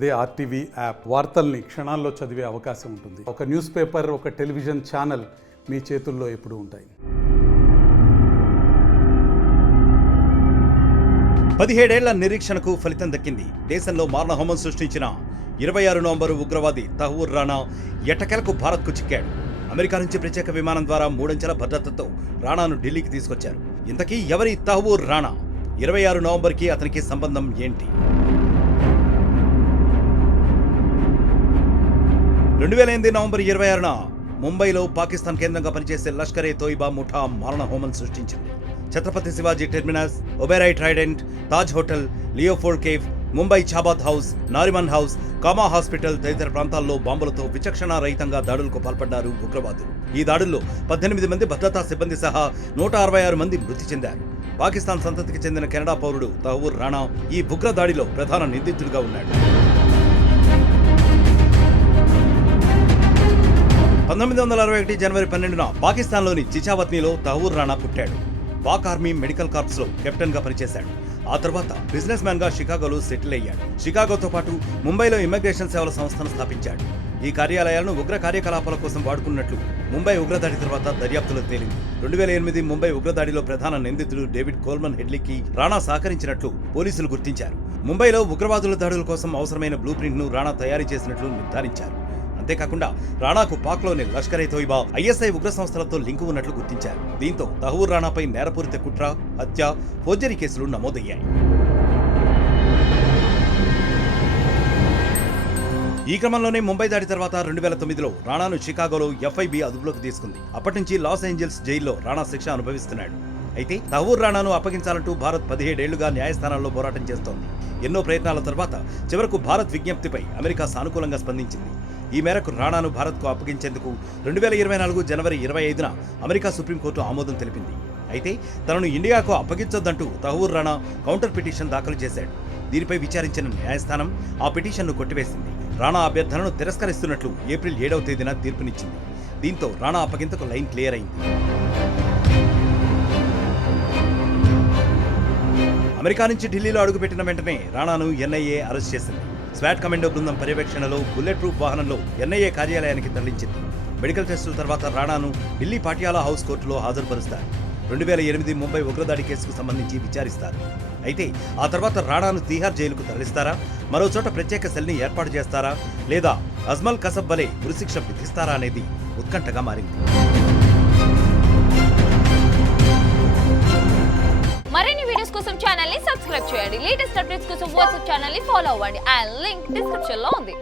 అదే RTV app వార్తల్ని క్షణాల్లో చదివే అవకాశం ఉంటుంది. ఒక న్యూస్ పేపర్, ఒక టెలివిజన్ ఛానల్ మీ చేతుల్లో ఎప్పుడూ ఉంటాయి. 17 ఏళ్ల నిరీక్షణకు ఫలితం దక్కింది. దేశంలో మారణహోమం సృష్టించిన 26 నవంబరు ఉగ్రవాది తహూర్ రాణా ఎట్టకేలకు భారత్కు చిక్కాడు. అమెరికా నుంచి ప్రత్యేక విమానం ద్వారా 3 అంచెల భద్రతతో రాణాను ఢిల్లీకి తీసుకొచ్చారు. ఇంతకీ ఎవరి తహూర్ రాణా? 26 నవంబర్కి అతనికి సంబంధం ఏంటి? 2008 నవంబర్ 26న ముంబైలో పాకిస్తాన్ కేంద్రంగా పనిచేసే లష్కర్ ఏ తోయిబా ముఠా మారణహోమం సృష్టించింది. Chhatrapati Shivaji Terminus, Oberoi Trident, Taj Hotel, Leopold Cafe, Mumbai Chabad House, Nariman House, Cama Hospital తదితర ప్రాంతాల్లో బాంబులతో విచక్షణ రహితంగా దాడులకు పాల్పడ్డారు ఉగ్రవాదులు. ఈ దాడుల్లో 18 మంది భద్రతా సిబ్బంది సహా 166 మంది మృతి చెందారు. పాకిస్తాన్ సంతతికి చెందిన కెనడా పౌరుడు తహూర్ రాణా ఈ ఉగ్ర దాడిలో ప్రధాన నిందితుడిగా ఉన్నాడు. 1961 జనవరి 12న పాకిస్తాన్లోని చిచావత్నీలో తహూర్ రాణా పుట్టాడు. పాక్ ఆర్మీ మెడికల్ కార్ప్స్ లో కెప్టెన్ గా పనిచేశాడు. ఆ తర్వాత బిజినెస్ మ్యాన్ గా షికాగోలో సెటిల్ అయ్యాడు. షికాగోతో పాటు ముంబైలో ఇమిగ్రేషన్ సేవల సంస్థను స్థాపించాడు. ఈ కార్యాలయాలను ఉగ్ర కార్యకలాపాల కోసం వాడుకున్నట్లు ముంబై ఉగ్రదాడి తర్వాత దర్యాప్తులో తేలింది. 2008 ముంబై ఉగ్రదాడిలో ప్రధాన నిందితుడు డేవిడ్ కోల్మన్ హెడ్లీకి రాణా సహకరించినట్లు పోలీసులు గుర్తించారు. ముంబైలో ఉగ్రవాదుల దాడుల కోసం అవసరమైన బ్లూ ప్రింట్ ను రాణా తయారు చేసినట్లు నిర్ధారించారు. అంతేకాకుండా రాణాకు పాక్లోని లష్కర్ ఏ తోయిబా, ఐఎస్ఐ ఉగ్ర సంస్థలతో లింకు ఉన్నట్లు గుర్తించారు. దీంతో తహూర్ రాణాపై నేరపూరిత కుట్ర, హత్య, ఫోర్జరీ కేసులు నమోదయ్యాయి. ఈ క్రమంలోనే ముంబై దాడి తర్వాత 2009లో రాణాను షికాగోలో ఎఫ్ఐబి అదుపులోకి తీసుకుంది. అప్పటి నుంచి లాస్ ఏంజల్స్ జైల్లో రాణా శిక్ష అనుభవిస్తున్నాడు. అయితే తహూర్ రాణాను అప్పగించాలంటూ భారత్ 17 ఏళ్లుగా న్యాయస్థానాల్లో పోరాటం చేస్తోంది. ఎన్నో ప్రయత్నాల తర్వాత చివరకు భారత్ విజ్ఞప్తిపై అమెరికా సానుకూలంగా స్పందించింది. ఈ మేరకు రాణాను భారత్కు అప్పగించేందుకు 2024 జనవరి 25న అమెరికా సుప్రీంకోర్టు ఆమోదం తెలిపింది. అయితే తనను ఇండియాకు అప్పగించొద్దంటూ తహూర్ రాణా కౌంటర్ పిటిషన్ దాఖలు చేశాడు. దీనిపై విచారించిన న్యాయస్థానం ఆ పిటిషన్ను కొట్టివేసింది. రాణా అభ్యర్థనను తిరస్కరిస్తున్నట్లు ఏప్రిల్ 7వ తేదీన తీర్పునిచ్చింది. దీంతో రాణా అప్పగింతకు లైన్ క్లియర్ అయింది. అమెరికా నుంచి ఢిల్లీలో అడుగుపెట్టిన వెంటనే రాణాను ఎన్ఐఏ అరెస్ట్ చేసింది. స్వాట్ కమాండో బృందం పర్యవేక్షణలో బుల్లెట్ ప్రూఫ్ వాహనంలో ఎన్ఐఏ కార్యాలయానికి తరలించింది. మెడికల్ టెస్టుల తర్వాత రాణాను ఢిల్లీ పాటియాలా హౌస్ కోర్టులో హాజరుపరుస్తారు. 2008 ముంబై ఉగ్రదాడి కేసుకు సంబంధించి విచారిస్తారు. అయితే ఆ తర్వాత రాణాను తీహార్ జైలుకు తరలిస్తారా, మరో చోట ప్రత్యేక సెల్ని ఏర్పాటు చేస్తారా, లేదా అజ్మల్ కసబ్ వలె ఉరిశిక్ష విధిస్తారా అనేది ఉత్కంఠగా మారింది. మరిన్ని వీడియోస్ కోసం ఛానల్ ని సబ్స్క్రైబ్ చేయండి. లేటెస్ట్ అప్డేట్స్ కోసం వాట్సాప్ ఛానల్ ని ఫాలో అవ్వండి. ఆ లింక్ డిస్క్రిప్షన్ లో ఉంది.